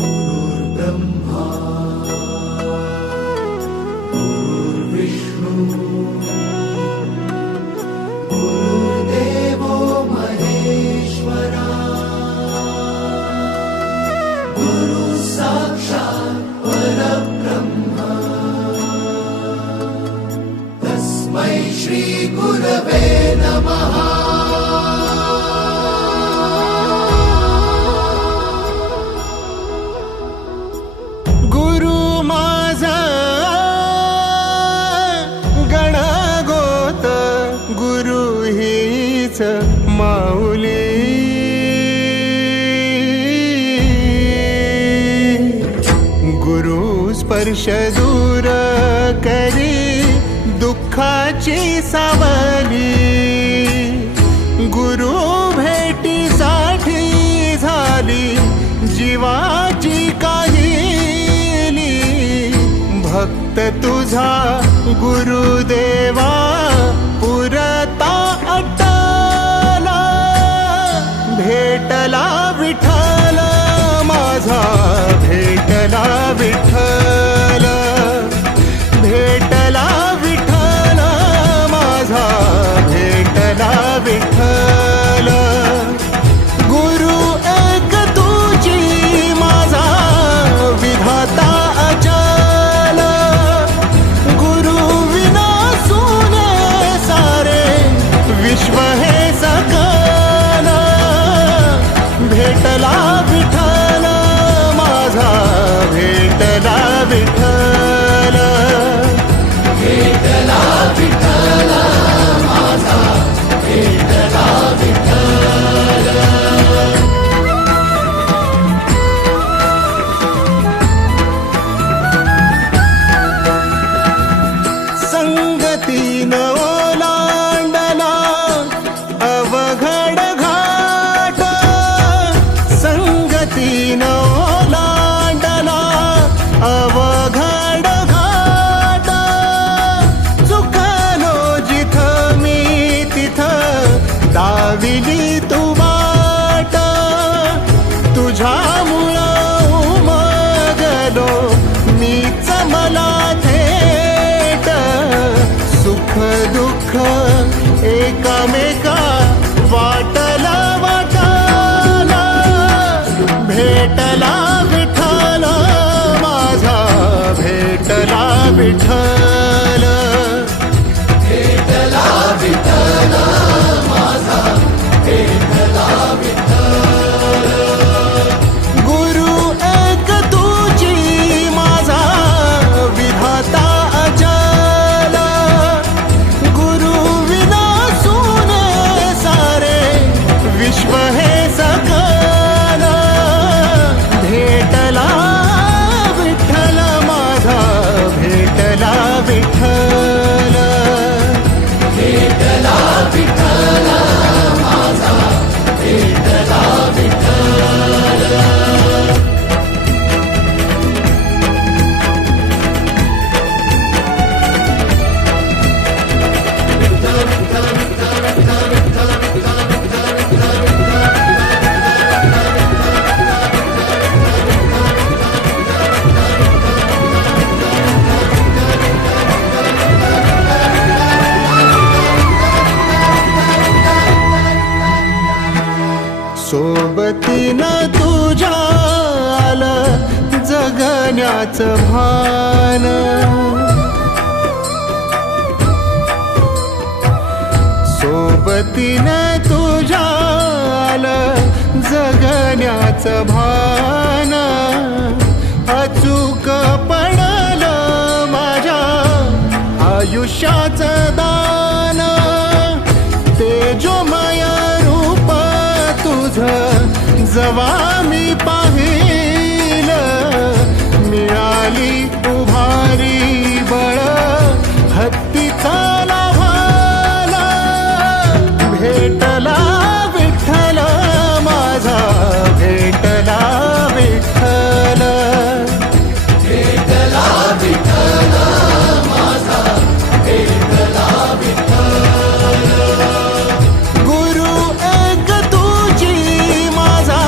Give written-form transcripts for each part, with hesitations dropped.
गुरुर्ब्रह्मा गुरुर्विष्णू गुरुर्देवो महेश्वरा गुरु साक्षात् परब्रह्म तस्मै श्री गुरवे नमः। माऊली गुरु स्पर्श दूर करी दुःखाची सावली, गुरु भेटीसाठी झाली जीवाची काहिली। भक्त तुझा गुरुदेवा पुरता अट्टला, भेटला विठ्ठल माझा, भेटला विठ्ठल, भेटला विठ्ठल माझा, भेटला विठ्ठल। गुरु एक तुझी माझा विधाता अचल, गुरु विना सुने सारे विश्व हे सकल। भेटला विठ्ठल माझा, भेटला विठ्ठल, भेटला विठ्ठल माझा, भेटला विठ्ठल। संगतीन ओलांडला अवघड घाट, संगतीन ओलांडला अवघड घाट। चुकलो जिथं मी तिथं दाविली तू वाट, तुझ्यामुळं उमगलो मीच मला थेट। सुख दुःख एकामेका वाटला वाटाला, भेटला विठ्ठल माझा, भेटला विठ्ठल, भेटला विठ्ठल माझा, भेटला विठ्ठल। गुरु एक तुझी माझा विधाता अचल, गुरु विना सुने सारे विश्व हे सकल। भेटला विठ्ठल माझा, भेटला विठ्ठल, भेटला विठ्ठल माझा, भेटला विठ्ठल। सोबतीनं तुझ्या आलं जगण्याचं भान, सोबतीनं तुझ्या आलं जगण्याचं भान। अचूक पडलं माझ्या आयुष्याचं दान, तेजोमय रूप तुझं जवा मी पाहिलं, मिळाली उभारी बळ हत्तीचा लाभाला। भेटला विठ्ठल माझा, भेटला विठ्ठल, भेटला विठ्ठल माझा, भेटला विठ्ठल। गुरु एक तुझी माझा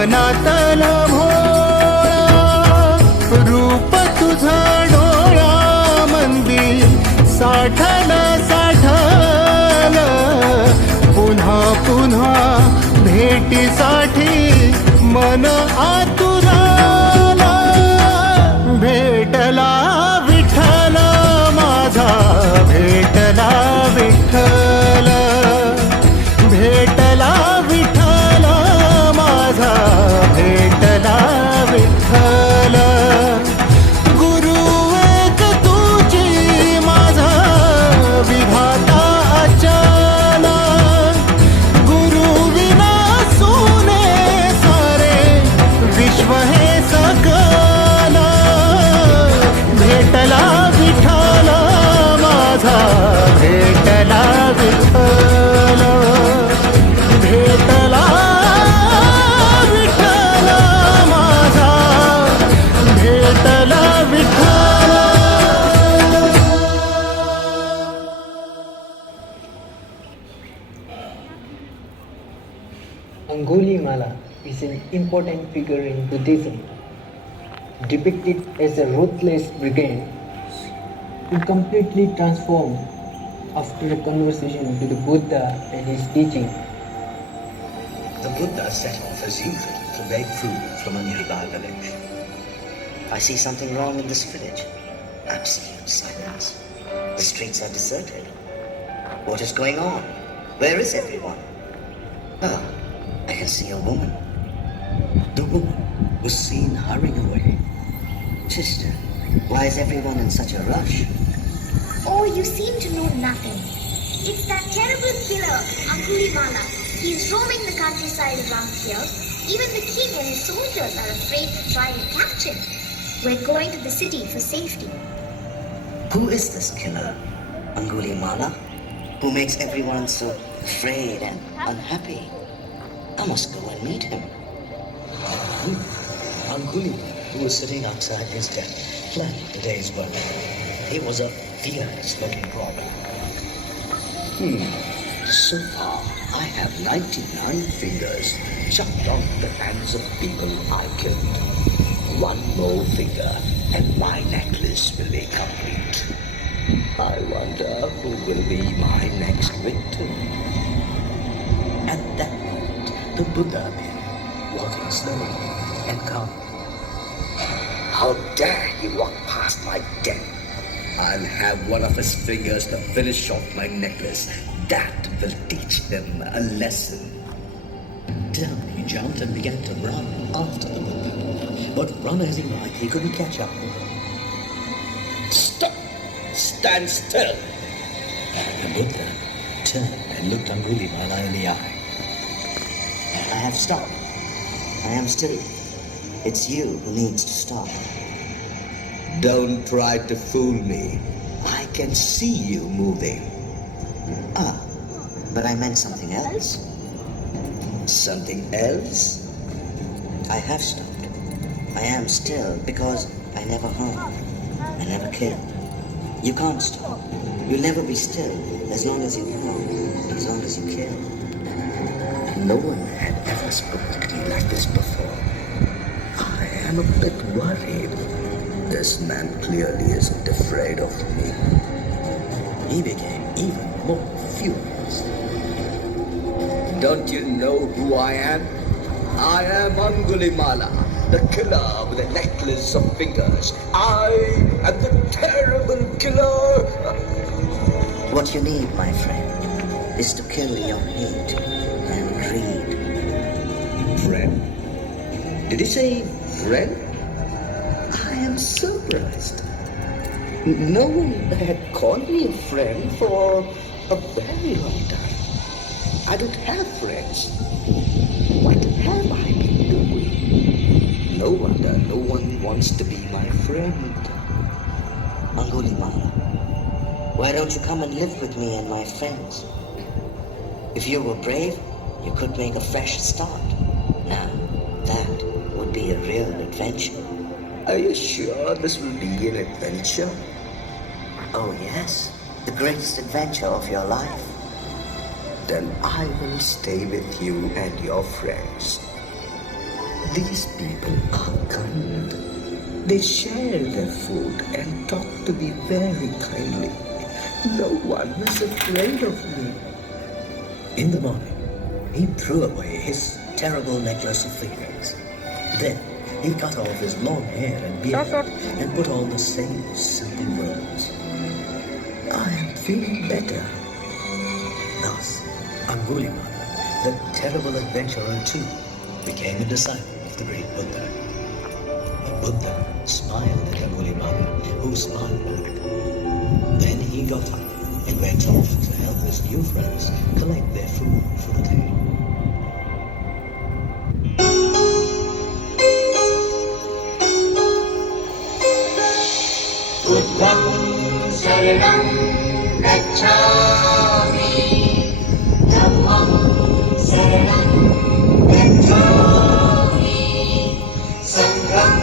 मनातल भोळा रूप तुझं डोळा मंदी साठल साठल पुन्हा पुन्हा भेटीसाठी मन आतुराला भेटला विठ्ठल माझा भेटला विठ्ठल भेटला विठ्ठल माझा भेटला विठ्ठल गुरु एक तुझी माझा विधाता अचल गुरु विना सोने सारे विश्व हे सकल भेटला विठ्ठल माझा भेटला विठ्ठल भेटला विठ्ठल माझा भेटला Vitthal Angulimala is an important figure in Buddhism, depicted as a ruthless brigand who completely transformed after a conversation with the Buddha and his teaching. The Buddha set off as usual to beg food from a nearby village. I see something wrong in this village. Absolute silence. The streets are deserted. What is going on? Where is everyone? Ah, I can see a woman. The woman was seen hurrying away. Sister, why is everyone in such a rush? Oh, you seem to know nothing. It's that terrible killer, Angulimala. He is roaming the countryside around here. Even the king and his soldiers are afraid to try and catch him. We're going to the city for safety. Who is this killer? Angulimala? Who makes everyone so afraid and unhappy? I must go and meet him. Anguli, who was sitting outside his tent, planning the day's work. He was a fierce-looking robber. So far, I have 99 fingers chopped off the hands of people I killed. One more finger, and my necklace will be complete. I wonder who will be my next victim. At that moment, the Buddha appeared, walking slowly and calm. How dare he walk past my den? I'll have one of his fingers to finish off my necklace. That will teach him a lesson. Down he jumped and began to run after the Buddha. But run as he might, he couldn't catch up. Stop! Stand still! The Buddha turned and looked Angulimala in the eye. I have stopped. I am still. It's you who needs to stop. Don't try to fool me. I can see you moving. Ah, but I meant something else. Something else? I have stopped. I am still because I never harm. I never kill. You can't stop. You'll never be still as long as you harm, as long as you kill. No one had ever spoken to me like this before. I am a bit worried. This man clearly isn't afraid of me. He became even more furious. Don't you know who I am? I am Angulimala, the killer with a necklace of fingers. I am the terrible killer. What you need, my friend, is to kill your hate and greed. Friend? Did he say friend? I am surprised. No one had called me a friend for a very long time. I don't have friends. What have I been doing? No wonder no one wants to be my friend. Angulimala, why don't you come and live with me and my friends? If you were brave, you could make a fresh start. Now, that would be a real adventure. Are you sure this will be an adventure? Oh yes, the greatest adventure of your life. Then I will stay with you and your friends. These people are kind. They share their food and talk to me very kindly. No one is afraid of me. In the morning, he threw away his terrible necklace of fingers. Then he cut off his long hair and beard and put on the same simple robes. I am feeling better. Thus, Angulimala, the terrible adventurer too, became a disciple of the great Buddha. The Buddha smiled at Angulimala, who smiled back. Then he got up and went off to help his new friends collect their food for the day. बुद्धं शरणं गच्छामि धम्मं शरणं गच्छामि संघं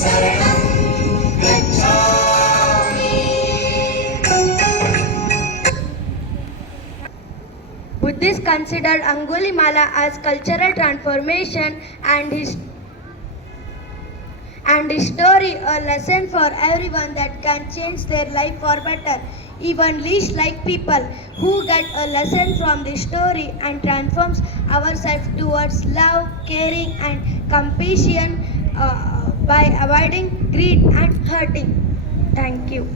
शरणं गच्छामि Buddhists consider Angulimala as cultural transformation and his story a lesson for everyone that can change their life for better. Even least like people who get a lesson from this story and transforms ourselves towards love, caring and compassion by avoiding greed and hurting. Thank you.